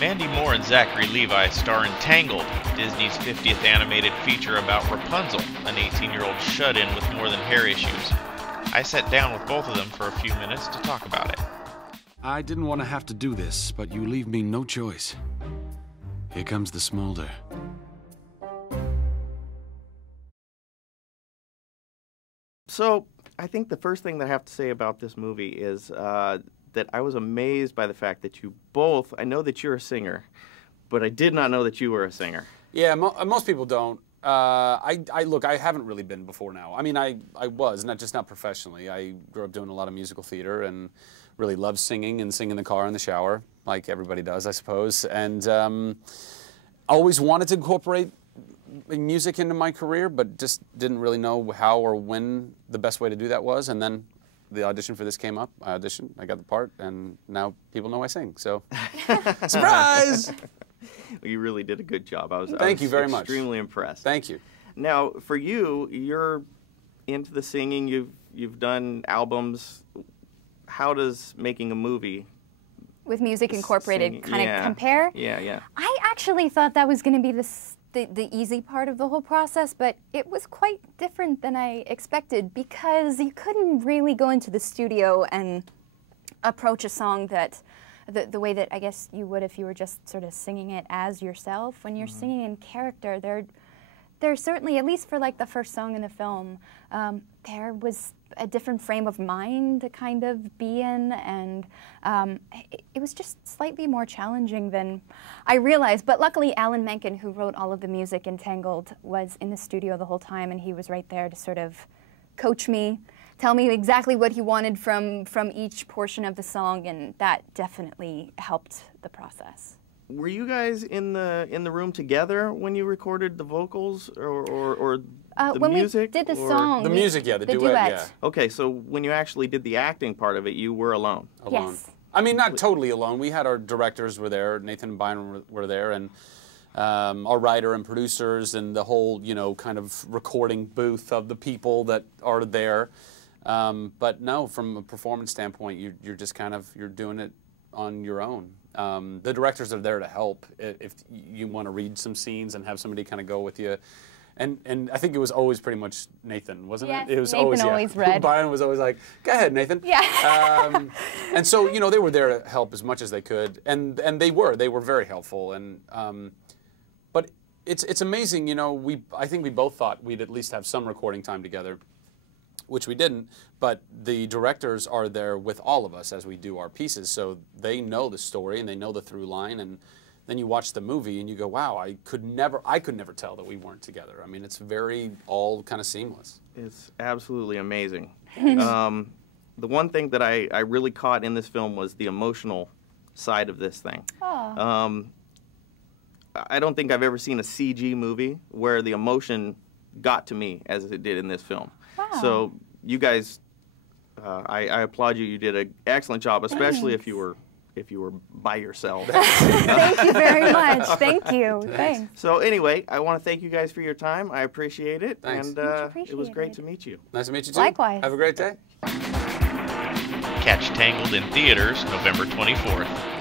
Mandy Moore and Zachary Levi star in Tangled, Disney's 50th animated feature about Rapunzel, an 18-year-old shut-in with more than hair issues. I sat down with both of them for a few minutes to talk about it. I didn't want to have to do this, but you leave me no choice. Here comes the smolder. So, I think the first thing that I have to say about this movie is that I was amazed by the fact that you both, I know that you're a singer, but I did not know that you were a singer. Yeah, most people don't. Look, I haven't really been before now. I mean, I was, not professionally. I grew up doing a lot of musical theater and really loved singing and singing in the car in the shower, like everybody does, I suppose. And always wanted to incorporate music into my career, but just didn't really know how or when the best way to do that was. And then the audition for this came up. I auditioned, I got the part, and now people know I sing. So, surprise! You really did a good job. Thank you very much. Extremely impressed. Thank you. Now, for you, you're into the singing. You've done albums. How does making a movie with music incorporated kind of compare? Yeah. I actually thought that was going to be the easy part of the whole process, but it was quite different than I expected because you couldn't really go into the studio and approach a song that the way that I guess you would if you were just sort of singing it as yourself. When you're singing in character, there's certainly, at least for like the first song in the film, there was a different frame of mind to kind of be in, and it was just slightly more challenging than I realized. But luckily, Alan Menken, who wrote all of the music in Tangled, was in the studio the whole time, and he was right there to sort of coach me, tell me exactly what he wanted from each portion of the song, and that definitely helped the process. Were you guys in the room together when you recorded the vocals or the when music? We did the song. The music, yeah, the duet, yeah. Okay, so when you actually did the acting part of it, you were alone. Yes. I mean, not totally alone. We had our directors were there, Nathan and Byron were there, and our writer and producers, and the whole, kind of recording booth of the people that are there. But no, from a performance standpoint, you're just you're doing it on your own. The directors are there to help if you want to read some scenes and have somebody kind of go with you. And I think it was always pretty much Nathan, wasn't it? It was Nathan always read. Byron was always like, go ahead, Nathan. Yeah. And so, they were there to help as much as they could. And they were very helpful. And but it's amazing, I think we both thought we'd at least have some recording time together, which we didn't, but the directors are there with all of us as we do our pieces, so they know the story and they know the through line, and then you watch the movie and you go, wow, I could never tell that we weren't together. I mean, it's very all kind of seamless. It's absolutely amazing. The one thing that I really caught in this film was the emotional side of this thing. I don't think I've ever seen a CG movie where the emotion got to me as it did in this film. Wow. So you guys, I applaud you. You did an excellent job, especially if you were by yourself. Thank you very much. Thank you. Thanks. So anyway, I want to thank you guys for your time. I appreciate it. Thanks. And it was great to meet you. Nice to meet you too. Likewise. Have a great day. Catch Tangled in theaters November 24th.